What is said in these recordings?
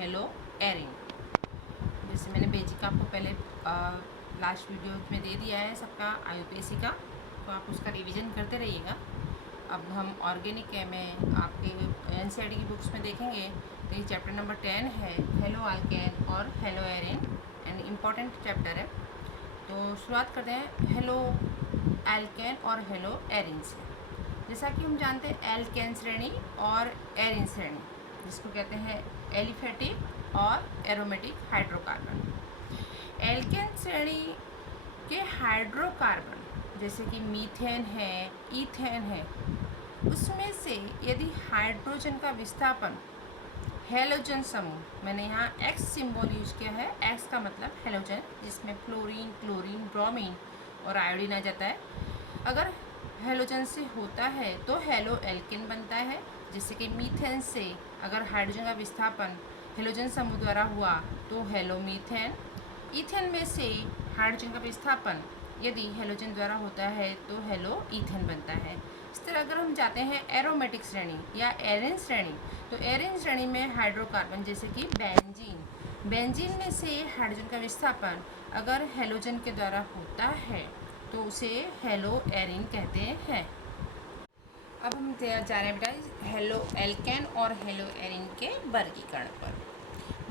Hello Erin. जैसे मैंने basic आपको पहले लास्ट वीडियो में दे दिया है सबका IUPAC का, तो आप उसका रिवीजन करते रहिएगा। अब हम ऑर्गेनिक में आपके NCERT की बुक्स में देखेंगे तो ये चैप्टर नंबर 10 है, हेलो अल्केन और hello Erin, and important chapter है। तो शुरुआत करते हैं हेलो अल्केन और हेलो एरिन से। जैसा कि हम जानते हैं एल्केन श्रेणी और एरिन श्रेणी, जिसको कहते हैं एलिफेटिक और एरोमेटिक हाइड्रोकार्बन। एल्केन श्रेणी के हाइड्रोकार्बन जैसे कि मीथेन है, ईथेन है, उसमें से यदि हाइड्रोजन का विस्थापन हेलोजन समूह, मैंने यहाँ X सिंबल यूज किया है, X का मतलब हेलोजन, जिसमें फ्लोरीन, क्लोरीन, ब्रोमीन और आयोडीन आ जाता है, अगर हेलोजन से होता है तो हेलो एल्केन बनता है। जैसे कि मीथेन से अगर हाइड्रोजन का विस्थापन हेलोजन समूह द्वारा हुआ तो हेलो मीथेन। ईथेन में से हाइड्रोजन का विस्थापन यदि हेलोजन द्वारा होता है तो हेलो ईथेन बनता है। इस तरह अगर हम जाते हैं एरोमेटिक श्रेणी या एरिन श्रेणी, तो एरिन श्रेणी में हाइड्रोकार्बन जैसे कि बेंजीन, बेंजीन में से हाइड्रोजन का विस्थापन अगर हेलोजन के द्वारा होता है तो उसे हेलो एरिन कहते हैं। अब हम जा रहे हैं बेटा हेलो एल्केन और हेलो एरिन के वर्गीकरण पर।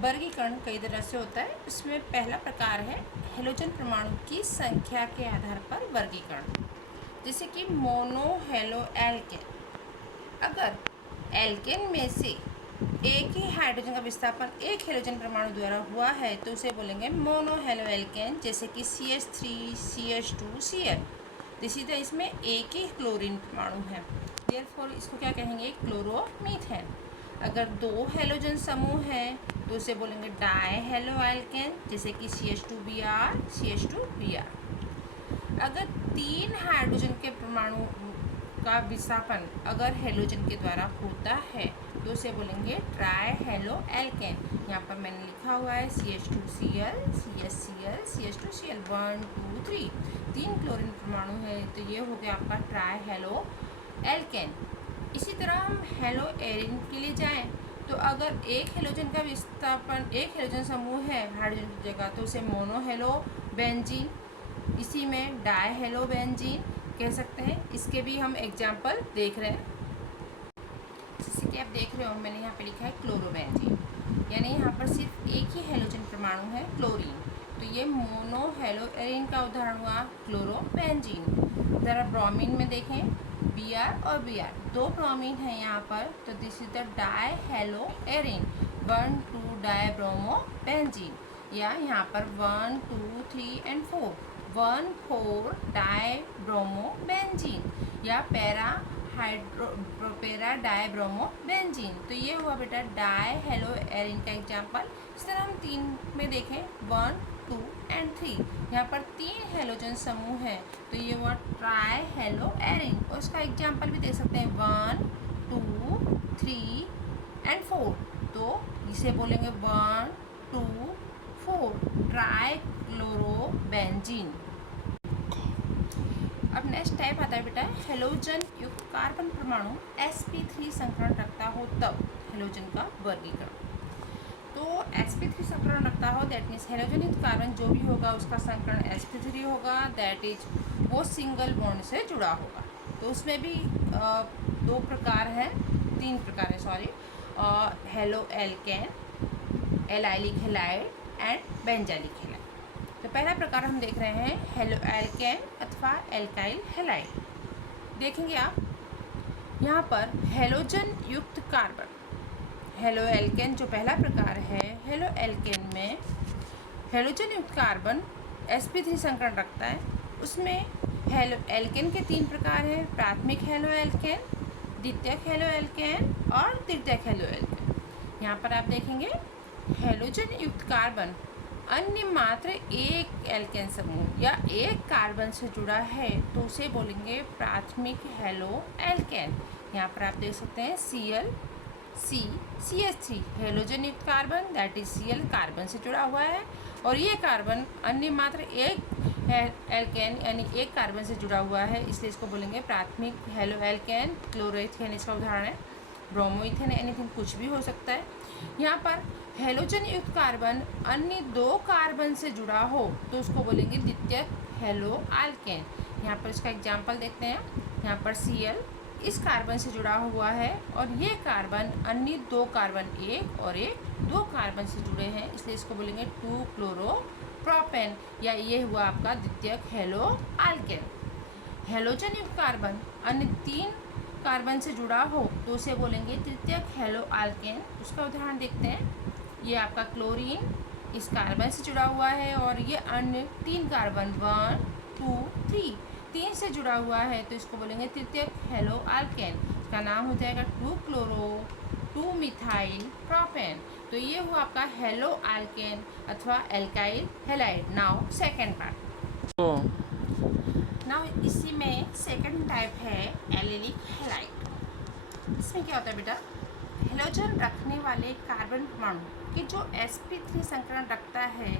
वर्गीकरण कई तरह से होता है। इसमें पहला प्रकार है हेलोजन परमाणु की संख्या के आधार पर वर्गीकरण। जैसे कि मोनो हेलो एल्केन, अगर एल्केन में से एक ही हाइड्रोजन का विस्थापन एक हेलोजन परमाणु द्वारा हुआ है तो उसे बोलेंगे मोनो हेलो एल्केन, जैसे कि CH3, CH2, Cl। इसी तरह इसमें एक ही क्लोरीन परमाणु है, देयरफॉर इसको क्या कहेंगे, क्लोरोमीथेन। अगर दो हेलोजन समूह हैं तो उसे बोलेंगे डाई हेलो एल्केन, जैसे कि CH2Br, CH2Br। अगर तीन हाइड्रोजन के परमाणु का विस्थापन अगर हेलोजन के द्वारा होता है तो उसे बोलेंगे ट्राई हेलो एल्केन। यहाँ पर मैंने लिखा हुआ है CH2Cl, CHCl, CH2Cl, 1 2 3, तीन क्लोरीन परमाणु है, तो ये हो गया आपका ट्राई हेलो एल्केन। इसी तरह हम हेलो एरिन के लिए जाएं तो अगर एक हेलोजन का विस्थापन एक हेलोजन समूह है हाइड्रोजन की जगह तो उसे मोनो हेलो बेंजीन, इसी में डाई हेलो बेंजीन कह सकते हैं। इसके भी हम एग्जाम्पल देख रहे हैं, जैसे कि आप देख रहे हो मैंने यहाँ पे लिखा है क्लोरोबेंजीन, यानी यहाँ पर सिर्फ एक ही हेलोजन परमाणु है क्लोरीन, तो ये मोनो हेलो एरिन का उदाहरण हुआ क्लोरोबेंजीन। ज़रा ब्रोमीन में देखें, Br और Br, दो ब्रोमीन है यहाँ पर, तो this is the die hello Erin, 1 2 die bromo benzene, या यहाँ पर 1 2 3 एंड 4, 1 4 डाई ब्रोमो बेंजीन, या पैरा डाई ब्रोमो बेंजीन। तो ये हुआ बेटा डाई हेलो एरिन का एग्जाम्पल। इस तरह हम तीन में देखें 1 2 एंड 3, यहाँ पर तीन हेलोजन समूह है तो ये हुआ ट्राई हेलो एरिन, और इसका एग्जाम्पल भी देख सकते हैं 1 2 3 एंड 4, तो इसे बोलेंगे 1 2 4 ट्राई क्लोरोबेंजीन। अब नेक्स्ट टाइप आता है बेटा हेलोजन युक्त कार्बन परमाणु sp3 संकरण रखता हो तब हेलोजन का वर्गीकरण। तो sp3 संकरण रखता हो दैट मीन्स हेलोजन युक्त कार्बन जो भी होगा उसका संकरण sp3 होगा, दैट इज वो सिंगल बॉन्ड से जुड़ा होगा। तो उसमें भी तीन प्रकार है sorry, halo alkane, allylic halide and benzylic halide. तो पहला प्रकार हम देख रहे हैं हेलो एल्केन अथवा एल्काइल हैलाइड। देखेंगे आप यहाँ पर हेलोजन युक्त कार्बन, हेलो एल्केन जो पहला प्रकार है, हेलो एल्केन में हेलोजन युक्त कार्बन sp3 संकरण रखता है। उसमें हेलो एल्केन के तीन प्रकार हैं, प्राथमिक हेलो एल्केन, द्वितीयक हेलो एल्केन और तृतीयक हेलो एल्केन। यहाँ पर आप देखेंगे हेलोजन युक्त कार्बन अन्य मात्र एक एल्केन समूह या एक कार्बन से जुड़ा है तो उसे बोलेंगे प्राथमिक हेलो एल्केन। यहाँ पर आप देख सकते हैं Cl C CH3 हेलोजन युक्त carbon, that is Cl carbon से जुड़ा हुआ है, और ये कार्बन अन्य मात्र एक एल्केन यानी एक कार्बन से जुड़ा हुआ है, इसलिए इसको बोलेंगे प्राथमिक हेलो एल्केन। क्लोरोइथेन इसका उदाहरण है, ब्रोमोइथेन, एनीथिंग कुछ भी हो सकता है। यहाँ पर हेलोजन युक्त कार्बन अन्य 2 कार्बन से जुड़ा हो तो उसको बोलेंगे द्वितीयक हेलो आल्केन। यहाँ पर इसका एग्जाम्पल देखते हैं। यहाँ पर Cl इस कार्बन से जुड़ा हुआ है और ये कार्बन अन्य 2 कार्बन, एक और एक 2 कार्बन से जुड़े हैं, इसलिए इसको बोलेंगे 2 क्लोरोप्रोपेन, या ये हुआ आपका द्वितीयक हेलो आल्केन। हेलोजन युक्त कार्बन अन्य 3 कार्बन से जुड़ा हो तो उसे बोलेंगे तृतीयक हेलो आल्केन। उसका उदाहरण देखते हैं। ये आपका क्लोरीन इस कार्बन से जुड़ा हुआ है और ये अन्य 3 कार्बन 1 2 3 3 से जुड़ा हुआ है तो इसको बोलेंगे तृतीयक हेलो आल्केन। इसका नाम हो जाएगा 2 क्लोरो 2 मिथाइल प्रोपेन। तो ये हुआ आपका हेलो आल्केन अथवा alkyl halide. Now second part. Now इसी में सेकंड टाइप है एलिलिक हैलाइड। इसमें क्या होता है बेटा, हेलोजन रखने वाले कार्बन परमाणु कि जो sp3 संकरण रखता है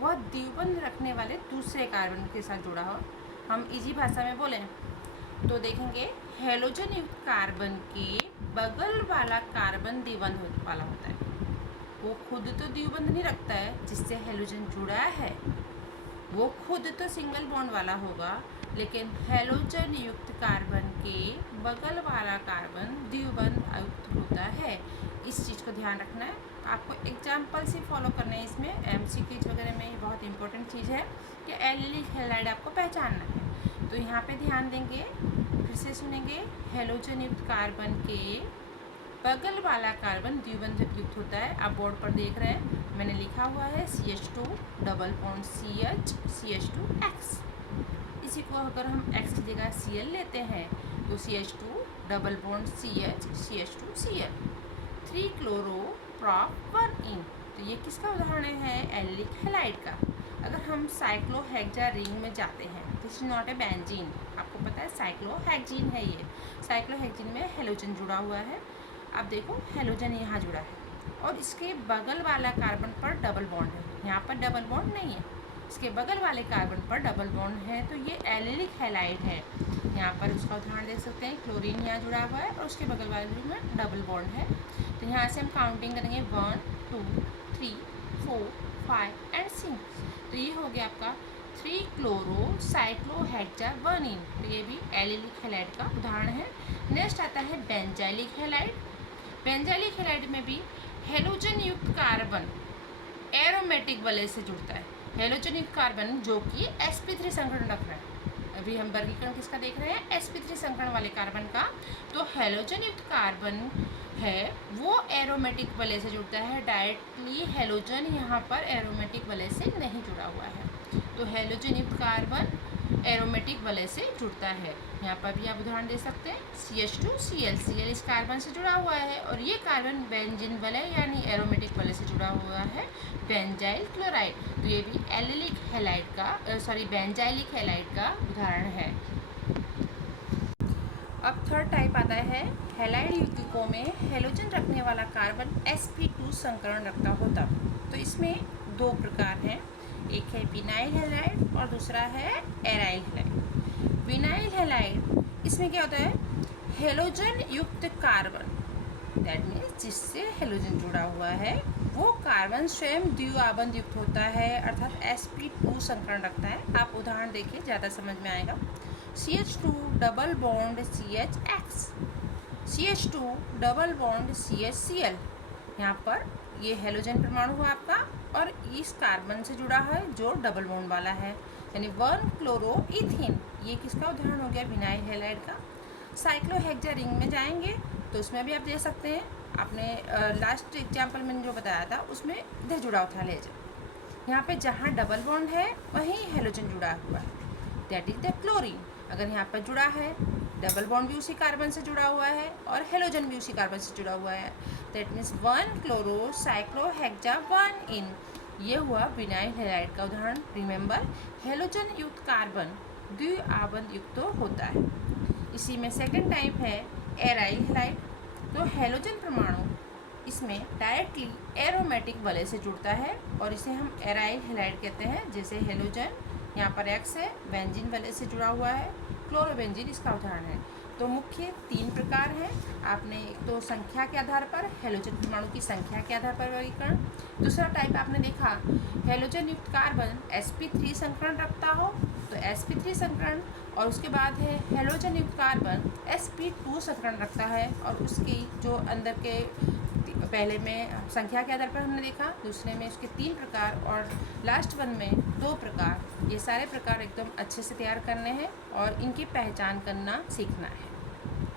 वह द्विबंध रखने वाले दूसरे कार्बन के साथ जुड़ा हो। हम इजी भाषा में बोलें तो देखेंगे हेलोजन युक्त कार्बन के बगल वाला कार्बन द्विबंध वाला होता है। वो खुद तो द्विबंध नहीं रखता है, जिससे हेलोजन जुड़ा है वो खुद तो सिंगल बॉन्ड वाला होगा, लेकिन हेलोजन युक्त कार्बन के बगल वाला कार्बन द्विबंध युक्त होता है। इस चीज़ को ध्यान रखना है। आपको एग्जाम्पल से फॉलो करना है। इसमें MCQs वगैरह में ये बहुत इंपॉर्टेंट चीज़ है कि एलिलिक हैलाइड आपको पहचानना है। तो यहाँ पे ध्यान देंगे, फिर से सुनेंगे। हेलोजन युक्त कार्बन के बगल वाला कार्बन द्विबंध युक्त होता है। आप बोर्ड पर देख रहे हैं, मैंने लिखा हुआ है CH2 double bond CH CH2X। इसी को अगर हम X की जगह Cl लेते हैं तो CH2 double bond CH CH2Cl 3 chloro prop 1 इन। तो ये किसका उदाहरण है, एलिलिक हैलाइड का। अगर हम साइक्लोहेक्सा रिंग में जाते हैं, this is not a benzene, आपको पता है साइक्लोहेक्सीन है। ये साइक्लोहेक्सीन में हेलोजन जुड़ा हुआ है। अब देखो हेलोजन यहाँ जुड़ा है और इसके बगल वाला कार्बन पर डबल बॉन्ड है। यहाँ पर डबल बॉन्ड नहीं है, इसके बगल वाले कार्बन पर डबल बॉन्ड है, तो ये एलिलिक हैलाइड है। यहाँ पर उसका उदाहरण देख सकते हैं, क्लोरीन यहाँ जुड़ा हुआ है और उसके बगल वाले में डबल बॉन्ड है। तो यहाँ से हम काउंटिंग करेंगे 1 2 3 4 5 एंड 6। तो ये हो गया आपका 3 क्लोरो साइक्लोहेक्सा 1 इन। तो ये भी एलिलिक हैलाइड का उदाहरण है। नेक्स्ट आता है बेंजाइलिक हैलाइड। बेंजाइलिक हैलाइड में भी हेलोजन युक्त कार्बन एरोमेटिक वलय से जुड़ता है। हेलोजन युक्त कार्बन जो कि sp3 संकरण रख रहा है। अभी हम वर्गीकरण किसका देख रहे हैं, sp3 संकरण वाले कार्बन का। तो हेलोजन युक्त कार्बन है वो एरोमेटिक वलय से जुड़ता है। डायरेक्टली हेलोजन यहाँ पर एरोमेटिक वलय से नहीं जुड़ा हुआ है। तो हेलोजन युक्त कार्बन एरोमेटिक वलय से जुड़ता है। यहाँ पर भी आप उदाहरण दे सकते हैं CH2Cl। Cl इस कार्बन से जुड़ा हुआ है और ये कार्बन बेंजीन वलय यानी एरोमेटिक वलय से जुड़ा हुआ है, बेंजाइल क्लोराइड। तो ये भी एलिलिक हैलाइड का बेंजाइलिक हैलाइड का उदाहरण है। अब थर्ड टाइप आता है हैलाइड यौगिकों में हेलोजन रखने वाला कार्बन sp2 संकरण रखता होता। तो इसमें 2 प्रकार हैं, एक है विनाइल हैलाइड और दूसरा है एराइल हैलाइड। विनाइल हैलाइड इसमें क्या होता है, हेलोजन युक्त कार्बन, दैट मीन्स जिससे हेलोजन जुड़ा हुआ है वो कार्बन स्वयं द्विआबंध युक्त होता है, अर्थात sp2 संकरण रखता है। आप उदाहरण देखिए, ज़्यादा समझ में आएगा। CH2 double bond CHX, CH2 double bond CHCl। यहाँ पर ये हेलोजन परमाणु हुआ आपका और इस कार्बन से जुड़ा है जो डबल बॉन्ड वाला है, यानी 1 क्लोरो इथीन। ये किसका उदाहरण हो गया, विनाइल हैलाइड का। साइक्लोहेक्सा रिंग में जाएंगे तो उसमें भी आप दे सकते हैं, आपने लास्ट एग्जाम्पल मैंने जो बताया था उसमें इधर जुड़ा था लेजर। यहाँ पे जहाँ डबल बॉन्ड है वहीं हेलोजन जुड़ा हुआ है, दैट इज द क्लोरीन। अगर यहाँ पर जुड़ा है डबल बॉन्ड भी उसी कार्बन से जुड़ा हुआ है और हेलोजन भी उसी कार्बन से जुड़ा हुआ है, दैट मीन्स 1 क्लोरो साइक्लोहेक्सा 1 इन। ये हुआ विनाइल हैलाइड का उदाहरण। रिमेंबर, हेलोजन युक्त कार्बन द्विआबंध युक्त होता है। इसी में सेकंड टाइप है एराइल हैलाइड। तो हेलोजन परमाणु इसमें डायरेक्टली एरोमेटिक वलय से जुड़ता है और इसे हम एराइल हैलाइड कहते हैं। जैसे हेलोजन यहाँ पर X है, बेंजीन वलय से जुड़ा हुआ है, क्लोरोबेंजीन इसका उदाहरण है। तो मुख्य 3 प्रकार हैं। आपने एक तो संख्या के आधार पर हैलोजन परमाणु की संख्या के आधार पर वर्गीकरण। दूसरा टाइप आपने देखा हैलोजन युक्त कार्बन sp3 संकरण रखता हो तो sp3 संकरण, और उसके बाद है हैलोजन युक्त कार्बन sp2 संकरण रखता है और उसकी जो अंदर के पहले में संख्या के आधार पर हमने देखा, दूसरे में उसके 3 प्रकार और लास्ट वन में 2 प्रकार। ये सारे प्रकार एकदम अच्छे से तैयार करने हैं और इनकी पहचान करना सीखना है।